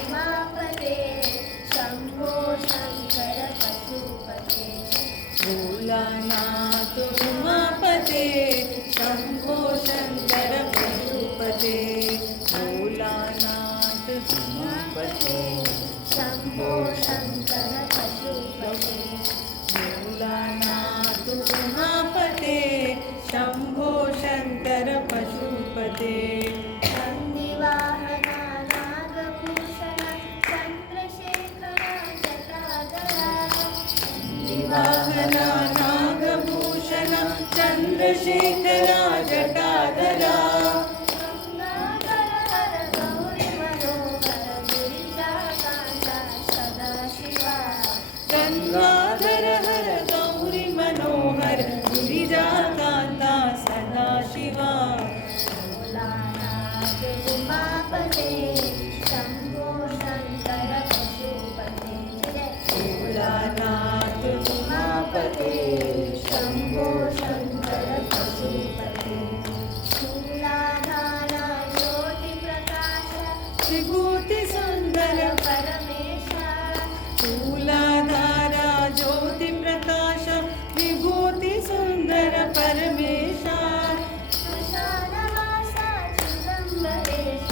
उमापते शंभो शंकर पशुपते भोलानाथ उमापते शंभो शंकर पशुपते भोलानाथ उमापते शंभो शंकर पशुपते भोलानाथ उमापते शंभो शंकर पशुपते नंदिवाहना नागभूषण चंद्रशेखर जटाधरा वाहना नागभूषण चंद्रशेखरा जटाधरा गंगाधर हर गौरी मनोहर गिरिजाकांता सदाशिवा गंगाधर हर गौरी मनोहर गिरिजाकांता सदाशिवा भोलानाथ उमापते शंभो शंकर पशुपते भोलानाथ उमापते शंभो शंकर पशुपते शूलाधारा ज्योति प्रकाश विभूति सुंदर परमेश शूलाधारा ज्योति प्रकाश विभूति सुंदर परमेशा श्मशानवासा चिदंबरेश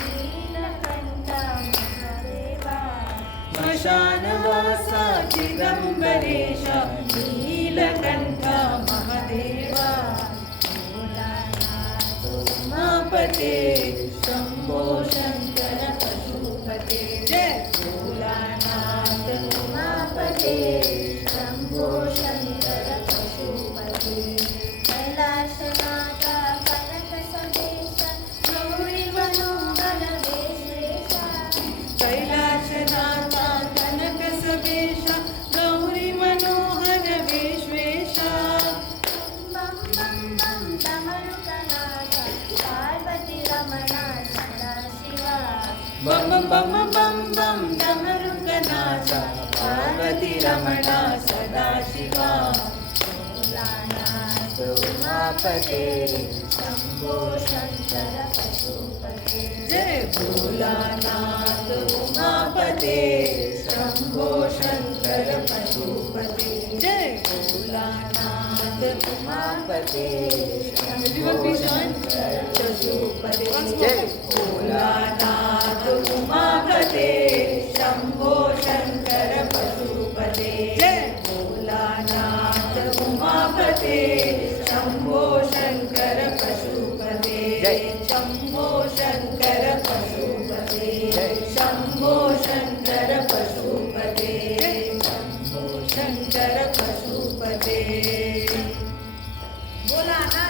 नीलकंठा महादेवा श्मशानवासा चिदंबरेश नीलकंठा महादेवा भोलानाथ उमापते शंभो शंकर पशुपते जय भोलानाथ उमापते शंभो शंकर पशुपते कैलासनाथ कनक सदेश गौरी मनोहर वेशेश कैलासनाथ कनक सवेश गौरी मनोहर विश्वेशा बम बम बम डमरुकनाथ पार्वती रमणा सदाशिवा बम बम बम बम डमरुकनाथ पार्वती रमणा सदाशिवा भोलानाथ उमापते शंभो शंकर पशुपते जय भोलानाथ उमापते शंभो शंकर पशुपते जय भोलानाथ उमापते शंभो शंकर पशुपते जय भोलानाथ उमापते शंभो शंकर पशुपते जय भोलानाथ उमापते शंभो शंकर पशुपते जय शंभो शंकर पशुपते जय शंभो शंकर पशुपते शंभो शंकर पशुपते भोलानाथ